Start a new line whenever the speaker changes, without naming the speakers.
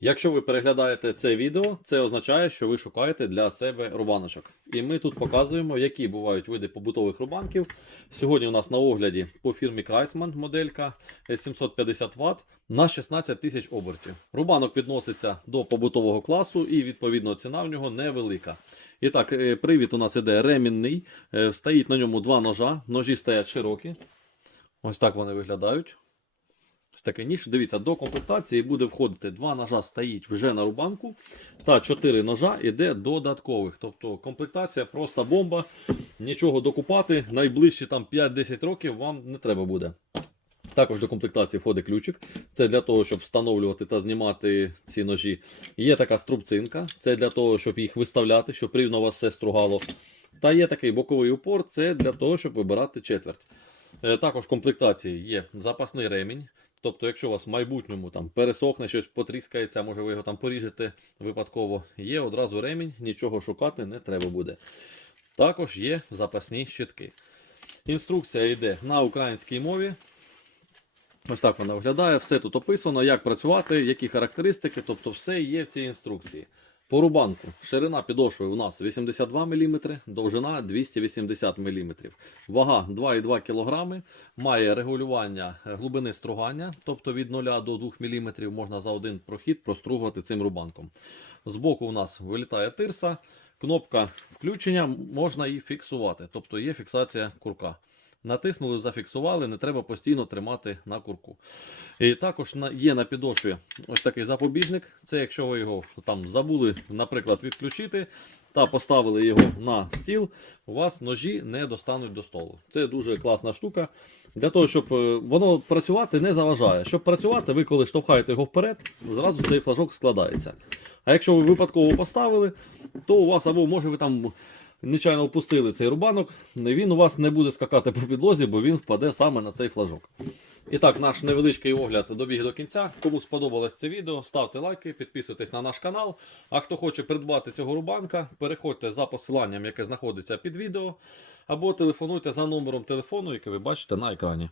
Якщо ви переглядаєте це відео, це означає, що ви шукаєте для себе рубаночок. І ми тут показуємо, які бувають види побутових рубанків. Сьогодні у нас на огляді по фірмі Крайсман моделька 750 Вт на 16 тисяч обертів. Рубанок відноситься до побутового класу і відповідно ціна в нього невелика. І так, е, привід у нас іде ремінний. Е, Стоїть на ньому два ножа. Ножі стоять широкі. Ось так вони виглядають. Ось такий ніж. Дивіться, до комплектації буде входити два ножа стоїть вже на рубанку, та чотири ножа іде додаткових. Тобто комплектація просто бомба. Нічого докупати. Найближчі там 5-10 років вам не треба буде. Також до комплектації входить ключик. Це для того, щоб встановлювати та знімати ці ножі. Є така струбцинка, це для того, щоб їх виставляти, щоб рівно вас все стругало. Та є такий боковий упор, це для того, щоб вибирати четверть. Е, Також в комплектації є запасний ремінь. Тобто, якщо у вас в майбутньому там пересохне щось, потріскається, може ви його там поріжете випадково, є одразу ремінь, нічого шукати не треба буде. Також є запасні щитки. Інструкція йде на українській мові. Ось так вона виглядає. Все тут описано, як працювати, які характеристики, тобто все є в цій інструкції. По рубанку ширина підошви у нас 82 мм, довжина 280 мм. Вага 2,2 кг. Має регулювання глибини стругання, тобто від 0 до 2 мм можна за один прохід простругувати цим рубанком. Збоку у нас вилітає тирса, кнопка включення, можна і фіксувати, тобто є фіксація курка. Натиснули, зафіксували, не треба постійно тримати на курку. І також є на підошві ось такий запобіжник. Це якщо ви його там забули, наприклад, відключити та поставили його на стіл, у вас ножі не достануть до столу. Це дуже класна штука. Для того, щоб е, воно працювати не заважає. Щоб працювати, ви коли штовхаєте його вперед, зразу цей флажок складається. А якщо ви випадково поставили, то у вас або може ви там нечайно опустили цей рубанок, він у вас не буде скакати по підлозі, бо він впаде саме на цей флажок. І так, наш невеличкий огляд добіг до кінця. Кому сподобалось це відео, ставте лайки, підписуйтесь на наш канал. А хто хоче придбати цього рубанка, переходьте за посиланням, яке знаходиться під відео, або телефонуйте за номером телефону, який ви бачите на екрані.